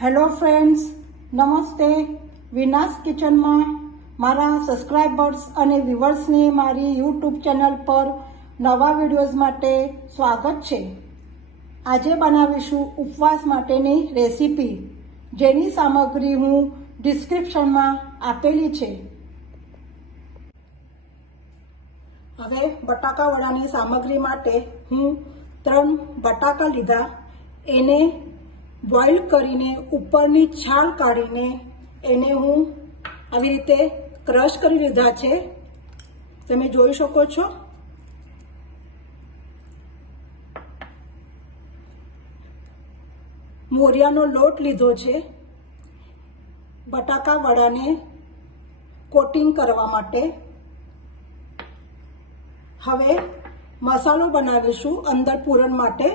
Hello friends, નમસ્તે. વિનાસ કિચનમાં મારા સબસ્ક્રાઇબર્સ અને વ્યુઅર્સને મારી યુટ્યુબ ચેનલ પર નવા વિડીયોઝ માટે સ્વાગત છે. આજે બનાવીશું ઉપવાસ માટેની રેસીપી, જેની સામગ્રી હું ડિસ્ક્રિપ્શનમાં આપેલી છે. હવે બટાકા વડાની સામગ્રી માટે હું 3 બટાકા લીધા. એને બોઇલ કરીને ઉપરની છાલ કાઢીને એને હું આવી રીતે ક્રશ કરી લીધા છે. તમે જોઈ શકો છો. મોરિયાનો લોટ લીધો છે બટાકા વડાને કોટિંગ કરવા માટે. હવે મસાલો બનાવીશું અંદર પૂરણ માટે.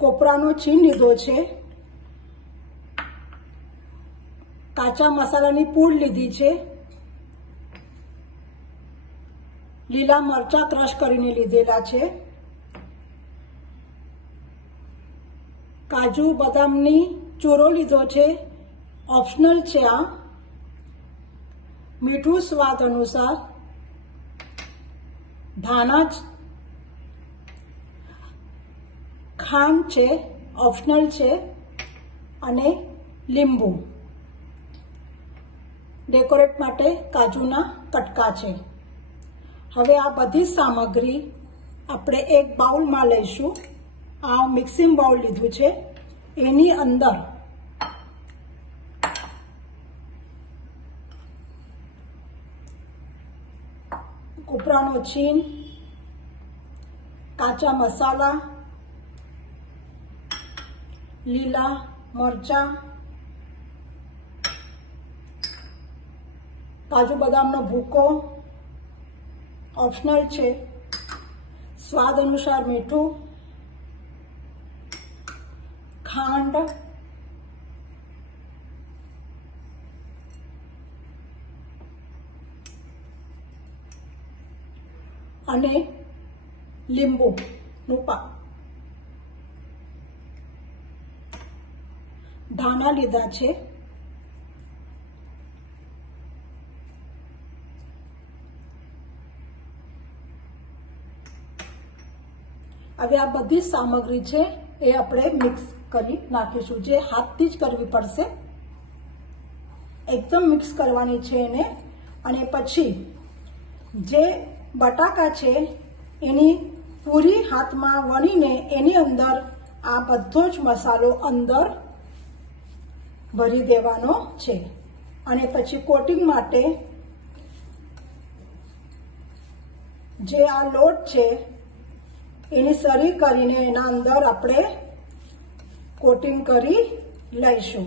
કોપરાનો છીણ લીધો છે, કાચા મસાલાની પૂડ લીધી છે, લીલા મરચાં ક્રશ કરીને લીધેલા છે, કાજુ બદામની ચૂરો લીધો છે, ઓપ્શનલ છે આ. મીઠું સ્વાદ અનુસાર, ધાણા, ખાંડ છે, ઓપ્શનલ છે, અને લીંબુ. ડેકોરેટ માટે કાજુના કટકા છે. હવે આ બધી સામગ્રી આપણે એક બાઉલમાં લઈશું. આ મિક્સિંગ બાઉલ લીધું છે. એની અંદર કોપરાનો છીણ, કાચા મસાલા, લીલા મરચાં, કાજુ બદામનો ભૂકો ઓપ્શનલ છે, સ્વાદ અનુસાર મીઠું, ખાંડ, અને લીંબુનું પાક. ધાણા લીધા છે. હવે આ બધી સામગ્રી છે એ આપણે મિક્સ કરી નાખીશું. જે હાથથી જ કરવી પડશે, એકદમ મિક્સ કરવાની છે એને. અને પછી જે બટાકા છે એની પૂરી હાથમાં વણીને એની અંદર આ બધો જ મસાલો અંદર ભરી દેવાનો છે. અને પછી કોટિંગ માટે જે આ લોટ છે એની સરી કરીને એના અંદર આપણે કોટિંગ કરી લઈશું.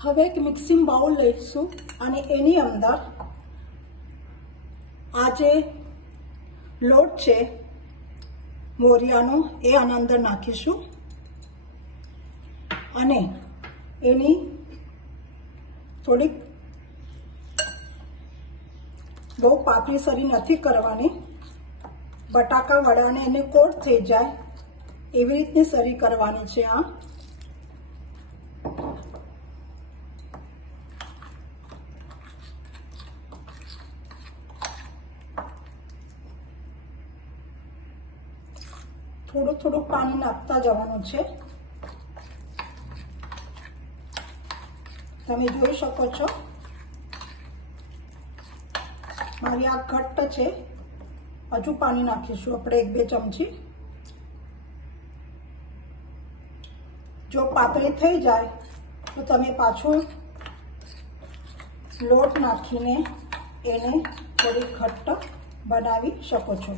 હવે એક મિક્સિંગ બાઉલ લઈશું અને એની અંદર આ જે લોટ છે મોરિયાનો એ આના અંદર નાખીશું. અને એની થોડીક બહુ પાતળી સરી નથી કરવાની. બટાકા વડાને એને કોટ થઈ જાય એવી રીતની સરી કરવાની છે. આ થોડું થોડું પાણી નાખતા જવાનું છે. તમે જોઈ શકો છો મારી આ ઘટ્ટ છે. હજુ પાણી નાખીશું આપણે 1-2 ચમચી. જો પાતળી થઈ જાય તો તમે પાછું લોટ નાખીને એને થોડી ઘટ્ટ બનાવી શકો છો.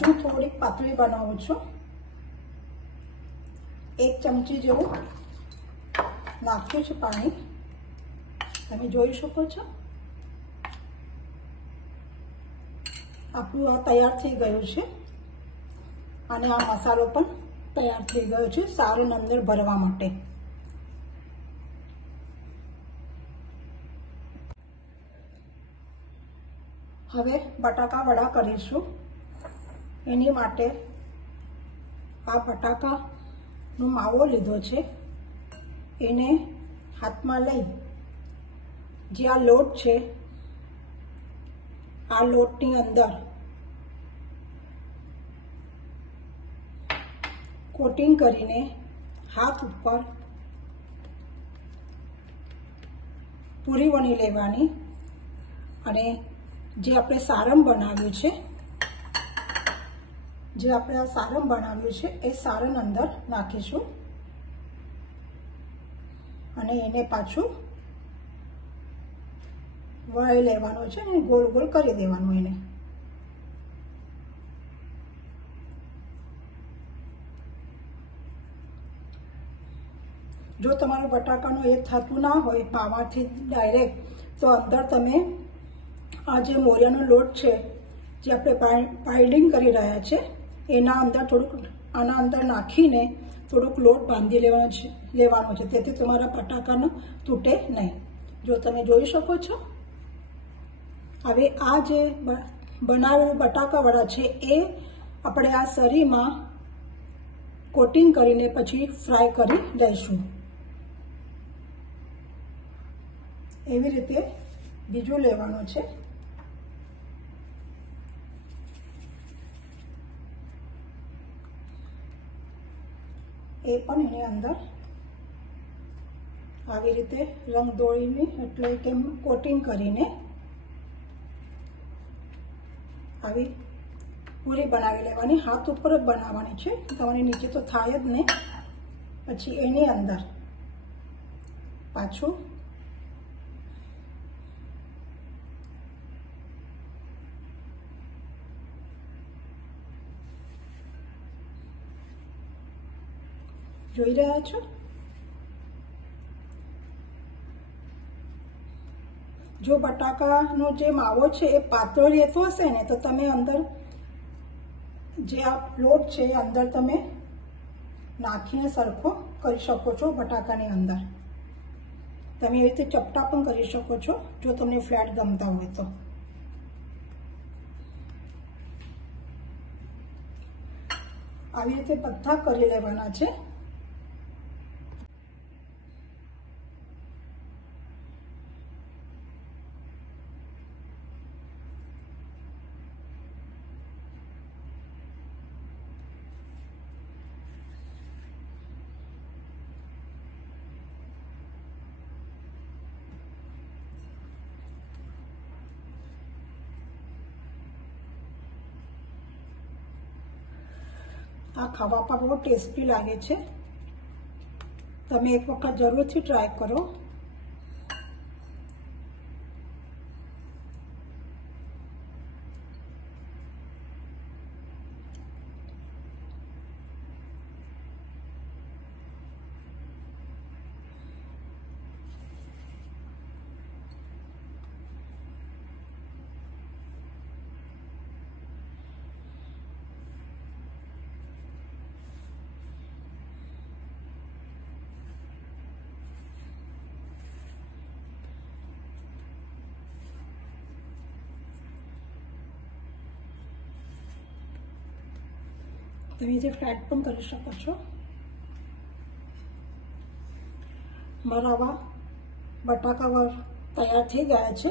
હજુ થોડીક પાતળી બનાવું છું. 1 ચમચી જેવું નાખ્યું છે પાણી. તમે જોઈ શકો છો. આપણું આ તૈયાર થઈ ગયું છે અને આ મસાલો પણ તૈયાર થઈ ગયો છે સારણ અંદર ભરવા માટે. હવે બટાકા વડા કરીશું. એની માટે આ બટાકાનો માવો લીધો છે, એને હાથમાં લઈ જે આ લોટ છે આ લોટની અંદર કોટિંગ કરીને હાથ ઉપર પૂરી વણી લેવાની અને જે આપણે સારણ બનાવ્યું છે એ સારણ અંદર નાખીશું અને એને પાછું વળી લેવાનું છે અને ગોળ ગોળ કરી દેવાનું એને. જો તમારું બટાકાનું એ થતું ના હોય માવાથી ડાયરેક્ટ, તો અંદર તમે આ જે મોરિયાનો લોટ છે જે આપણે બાઇન્ડિંગ કરી રહ્યા છે એના અંદર થોડુંક આના અંદર નાખીને થોડુંક લોટ બાંધી લેવાનો છે, તેથી તમારા બટાકાનો તૂટે નહીં. જો તમે જોઈ શકો છો. હવે આ જે બનાવેલું બટાકા વડા છે એ આપણે આ સરીમાં કોટિંગ કરીને પછી ફ્રાય કરી લઈશું. એવી રીતે બીજું લેવાનું છે. એ પણ એની અંદર આવી રીતે રંગ દોરીને એટલે કે કોટિંગ કરીને આવી પૂરી બનાવી લેવાની. હાથ ઉપર જ બનાવવાની છે, તમારે નીચે તો થાય જ નહીં. પછી એની અંદર પાછું જોઈ રહ્યા છો. જો બટાકાનો જે માવો છે એ પાતળો રહેતો હશે ને તો તમે અંદર જે આ લોટ છે એ અંદર તમે નાખીને સરખો કરી શકો છો. બટાકાની અંદર તમે એવી રીતે ચપટા પણ કરી શકો છો જો તમને ફ્લેટ ગમતા હોય તો. આવી રીતે બધા કરી લેવાના છે. આ ખાવા પર બહુ ટેસ્ટી લાગે છે. તમે એક વખત જરૂરથી ટ્રાય કરો. તમે જે ફ્રાય પણ કરી શકો છો. મારા આવા બટાકા તૈયાર થઈ ગયા છે.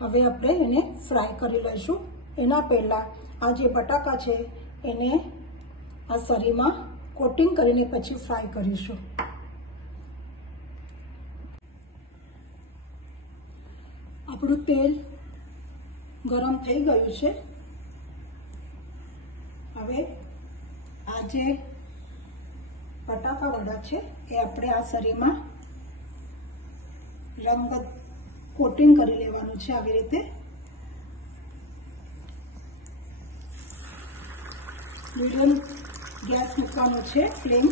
હવે આપણે એને ફ્રાય કરી લઈશું. એના પહેલાં આ જે બટાકા છે એને આ સરીમાં કોટિંગ કરીને પછી ફ્રાય કરીશું. આપણું તેલ ગરમ થઈ ગયું છે. હવે આ જે બટાકા વડા છે એ આપણે આ સરીમાં રંગ કોટિંગ કરી લેવાનું છે. આવી રીતે મીડિયમ ગેસ મૂકવાનો છે. ફ્લેમ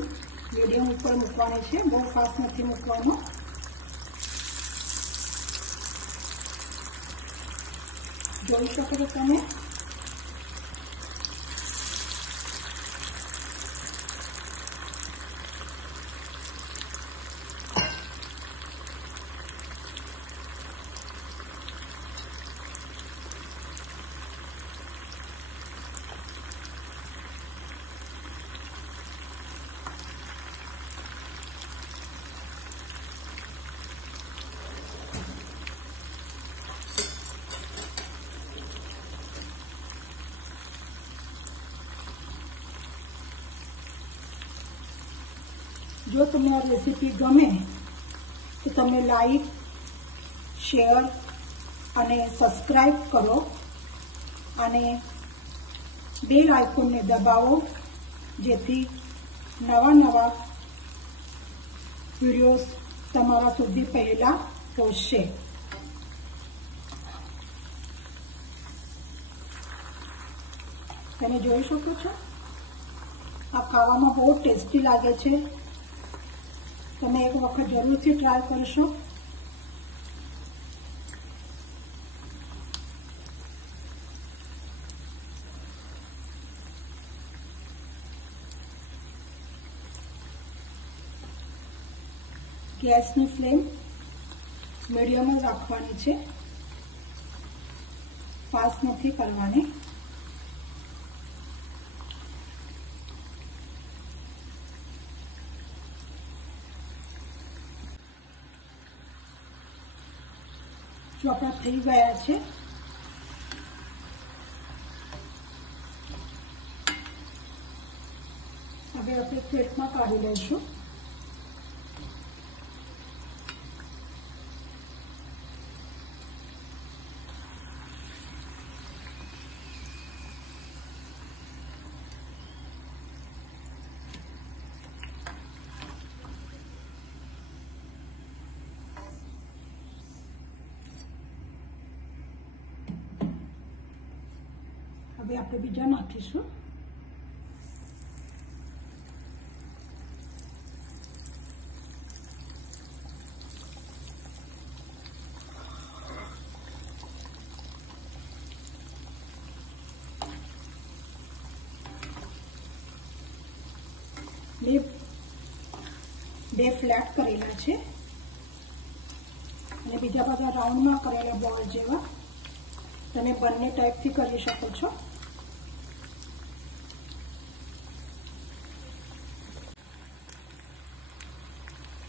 મીડિયમ ઉપર મૂકવાની છે, બહુ ફાસ્ટ નથી મૂકવાનો. જોઈ શકો છો તમે જો તમને આ રેસીપી ગમે તો તમે લાઈક, શેર અને સબસ્ક્રાઈબ કરો અને બેલ આઇકોનને દબાવો, જેથી નવા વિડીયોઝ તમારા સુધી પહેલા પહોંચશે. તમે જોઈ શકો છો આ ખાવામાં બહુ ટેસ્ટી લાગે છે. તમે એક વખત જરૂરથી ટ્રાય કરશો. ગેસની ફ્લેમ મીડિયમ જ રાખવાની છે, ફાસ્ટ નથી કરવાની. જો આપણા થઈ ગયા છે. હવે આપણે પ્લેટમાં કાઢી લઈશું. હવે આપણે બીજા નાખીશું. બે ફ્લેટ કરેલા છે અને બીજા બધા રાઉન્ડમાં કરેલા બોલ જેવા. તમે બંને ટાઈપથી કરી શકો છો.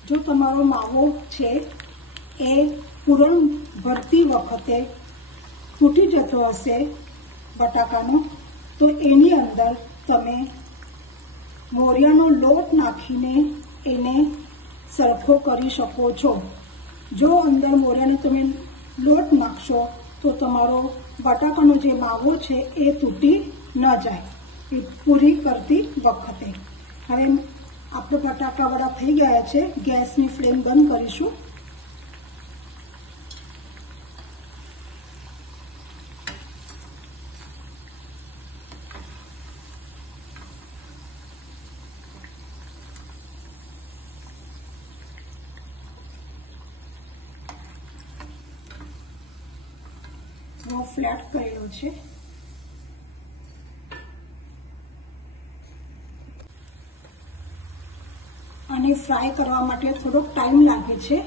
જો તમારો માવો છે એ પૂરણ ભરતી વખતે તૂટી જતો હશે બટાકાનો, તો એની અંદર તમે મોરિયાનો લોટ નાખીને એને સરખો કરી શકો છો. જો અંદર મોરિયાનો તમે લોટ નાખશો તો તમારો બટાકાનો જે માવો છે એ તૂટી ન જાય એ પૂરી કરતી વખતે. હવે આપણે બટાકા વડા થઈ ગયા છે. ગેસની ફ્લેમ બંધ કરીશું. ફ્લેટ કરેલો છે. આને ફ્રાય કરવા માટે થોડોક ટાઈમ લાગે છે,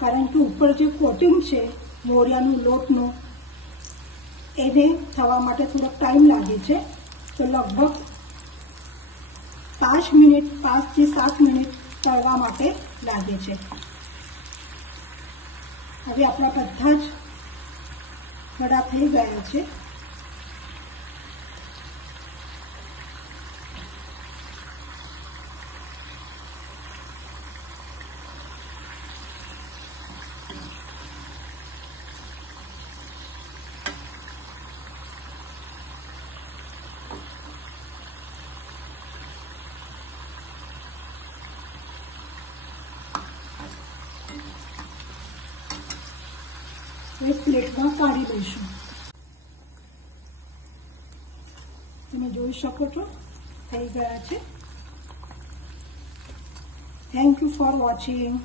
કારણ કે ઉપર જે કોટિંગ છે મોરિયાનું લોટનું એને થવા માટે થોડોક ટાઈમ લાગે છે. તો લગભગ 5 થી 7 મિનિટ તળવા માટે લાગે છે. હવે આપણા બધા જ વડા થઈ ગયા છે. એક પ્લેટમાં કાઢી લઈશું. તમે જોઈ શકો છો થઈ ગયા છે. Thank you for watching.